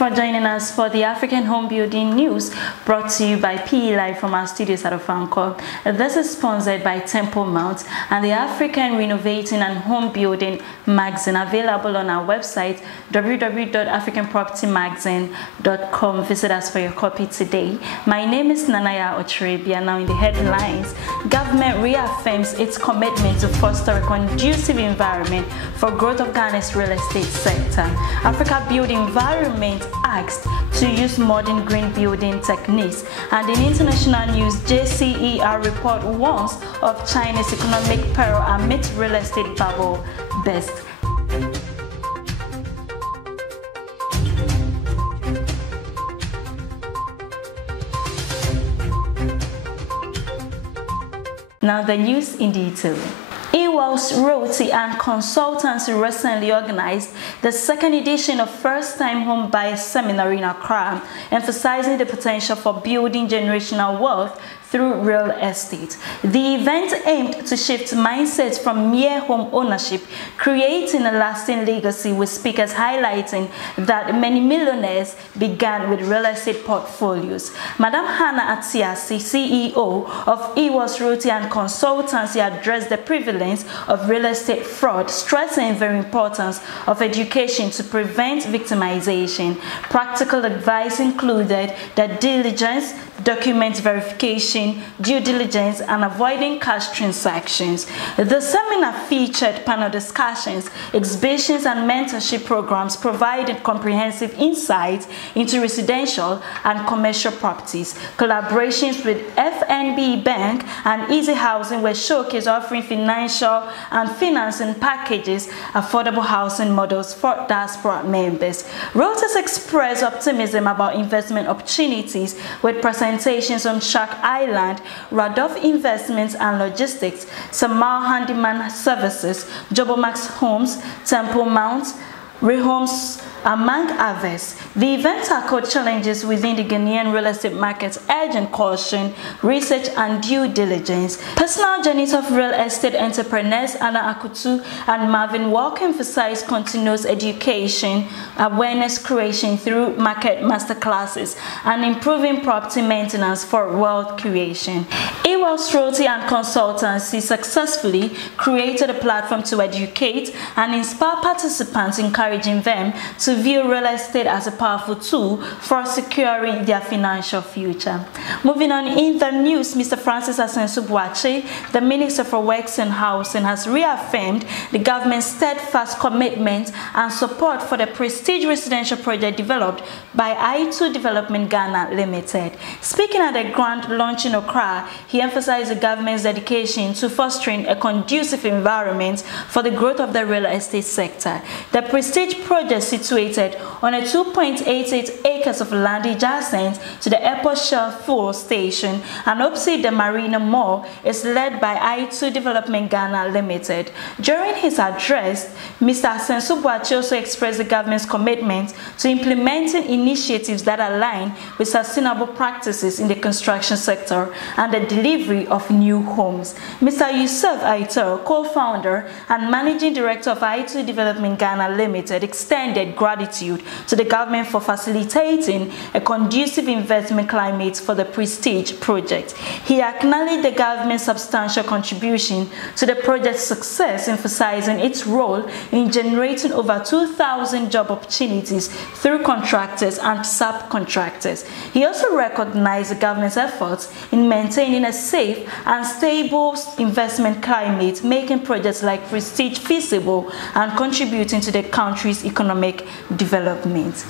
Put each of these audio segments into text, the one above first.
for joining us for the African Home Building News, brought to you by PE Live from our studios at Ofankor. This is sponsored by Temple Mount and the African Renovating and Home Building magazine, available on our website www.africanpropertymagazine.com. Visit us for your copy today. My name is Nanaya Ocherebia. Now in the headlines, government reaffirms its commitment to foster a conducive environment for growth of Ghana's real estate sector. Africa Build Environment asked to use modern green building techniques, and in international news, JCER report warns of China's economic peril amid real estate bubble burst. Now the news in detail. Ewells Realty and Consultancy recently organized the second edition of First Time Home Buyer Seminar in Accra, emphasizing the potential for building generational wealth through real estate. The event aimed to shift mindsets from mere home ownership, creating a lasting legacy, with speakers highlighting that many millionaires began with real estate portfolios. Madam Hannah Atiasi, CEO of Ewells Realty and Consultancy, addressed the prevalence of real estate fraud, stressing the importance of education to prevent victimization. Practical advice included that diligence, document verification, due diligence, and avoiding cash transactions. The seminar featured panel discussions, exhibitions, and mentorship programs, providing comprehensive insights into residential and commercial properties. Collaborations with FNB Bank and Easy Housing were showcased, offering financial and financing packages, affordable housing models for diaspora members. Realtors expressed optimism about investment opportunities with presentations on Shark Island, Radolf Investments and Logistics, Samal Handyman Services, Jobomax Homes, Temple Mount, Rehomes, among others. The event tackled challenges within the Ghanaian real estate market, urging caution, research, and due diligence. Personal journeys of real estate entrepreneurs Anna Akutu and Marvin Walker emphasized continuous education, awareness creation through market masterclasses, and improving property maintenance for wealth creation. Ewells Realty and Consultancy successfully created a platform to educate and inspire participants, encouraging them to view real estate as a powerful tool for securing their financial future. Moving on in the news, Mr. Francis Asensio-Boakye, the Minister for Works and Housing, has reaffirmed the government's steadfast commitment and support for the prestige residential project developed by I2 Development Ghana Limited. Speaking at the grand launch in Accra, he emphasized the government's dedication to fostering a conducive environment for the growth of the real estate sector. The prestige project, situated on a 2.88 acres of land adjacent to the Airport Shell fuel station and opposite the Marina Mall, is led by I2 Development Ghana Limited. During his address, Mr. Asensio-Boakye also expressed the government's commitment to implementing initiatives that align with sustainable practices in the construction sector and the delivery of new homes. Mr. Yusuf Aitor, co-founder and managing director of I2 Development Ghana Limited, extended gratitude to the government for facilitating a conducive investment climate for the prestige project. He acknowledged the government's substantial contribution to the project's success, emphasizing its role in generating over 2,000 job opportunities through contractors and subcontractors. He also recognized the government's efforts in maintaining a safe and stable investment climate, making projects like Prestige feasible and contributing to the country's economic development.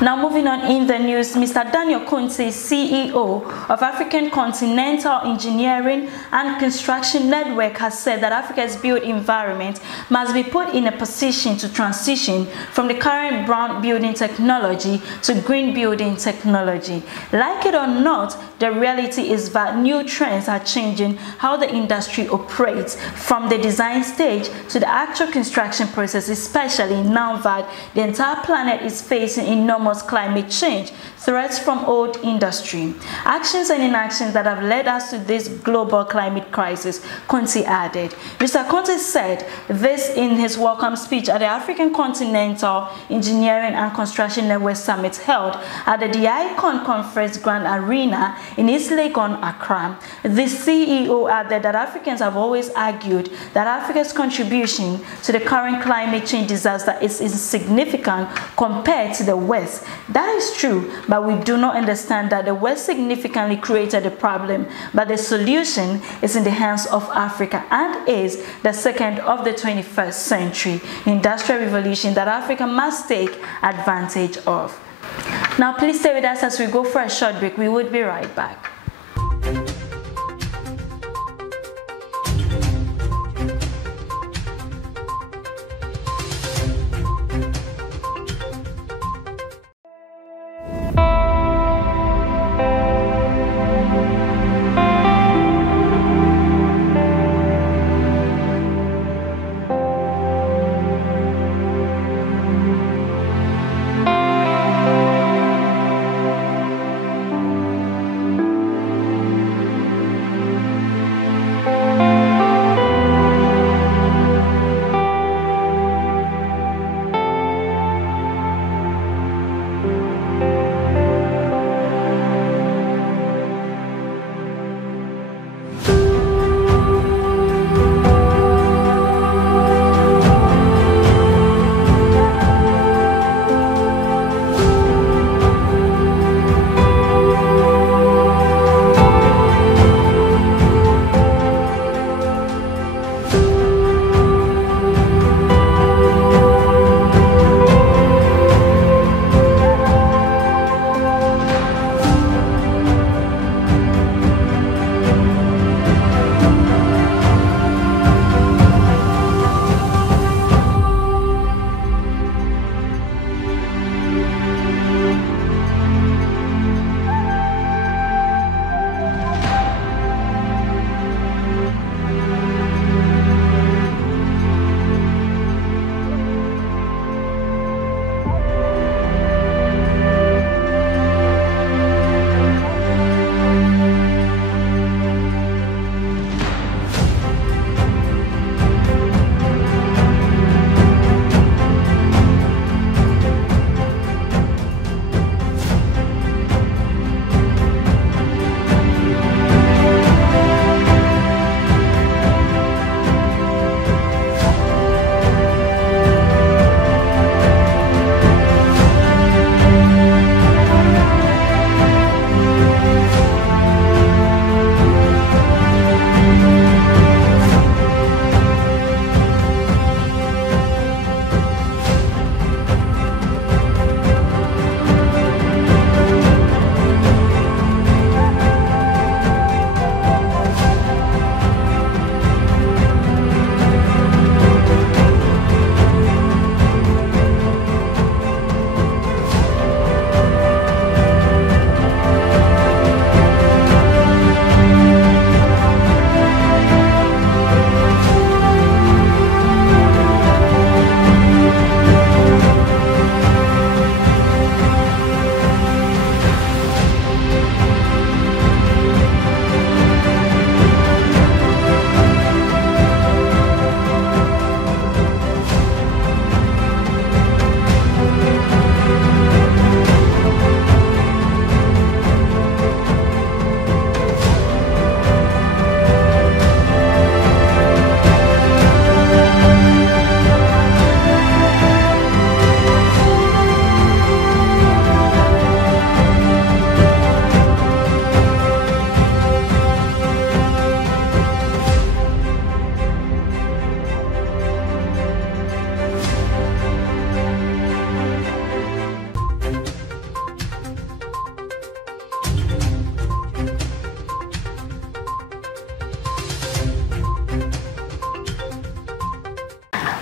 Now moving on in the news, Mr. Daniel Kunte, CEO of African Continental Engineering and Construction Network, has said that Africa's built environment must be put in a position to transition from the current brown building technology to green building technology. Like it or not, the reality is that new trends are changing how the industry operates, from the design stage to the actual construction process, especially now that the entire planet is facing enormous climate change, threats from old industry, actions and inactions that have led us to this global climate crisis, Conte added. Mr. Conte said this in his welcome speech at the African Continental Engineering and Construction Network Summit held at the DICON Conference Grand Arena in East Legon, Accra. The CEO added that Africans have always argued that Africa's contribution to the current climate change disaster is insignificant compared to the West. That is true, but we do not understand that the West significantly created the problem, but the solution is in the hands of Africa and is the second of the 21st century industrial revolution that Africa must take advantage of. Now please stay with us as we go for a short break. We would be right back.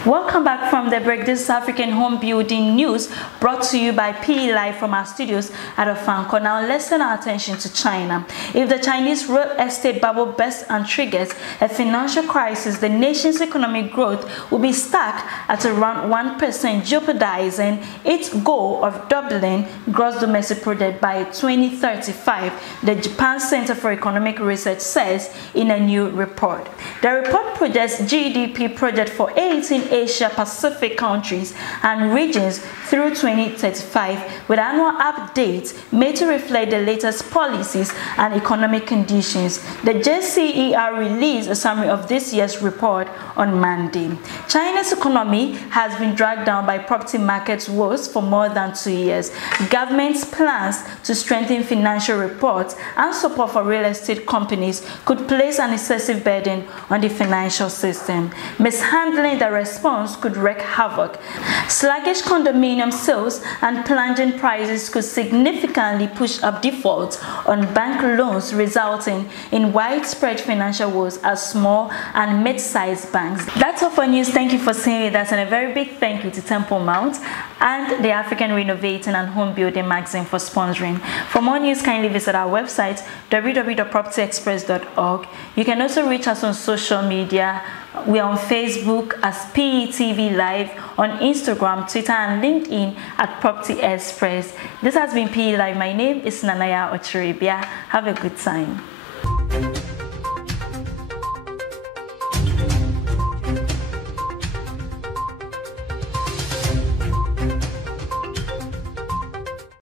Welcome back from from the break, this is African home building news brought to you by PE Live from our studios at Afanko. Now let's turn our attention to China. If the Chinese real estate bubble bursts and triggers a financial crisis, the nation's economic growth will be stuck at around 1%, jeopardizing its goal of doubling gross domestic product by 2035, the Japan Center for Economic Research says in a new report. The report projects GDP project for 18 Asia-Pacific countries and regions through 2035, with annual updates made to reflect the latest policies and economic conditions. The JCER released a summary of this year's report on Monday. China's economy has been dragged down by property market woes for more than 2 years. Government's plans to strengthen financial reports and support for real estate companies could place an excessive burden on the financial system. Mishandling the response could wreak havoc. Sluggish condominium sales and plunging prices could significantly push up defaults on bank loans, resulting in widespread financial woes at small and mid-sized banks. That's all for news. Thank you for staying with us, and a very big thank you to Temple Mount and the African Renovating and Home Building magazine for sponsoring. For more news, kindly visit our website www.propertyexpress.org. You can also reach us on social media. We are on Facebook as PETV Live, on Instagram, Twitter, and LinkedIn at Property Express. This has been PE Live. My name is Nanaya Ochiribia. Have a good time.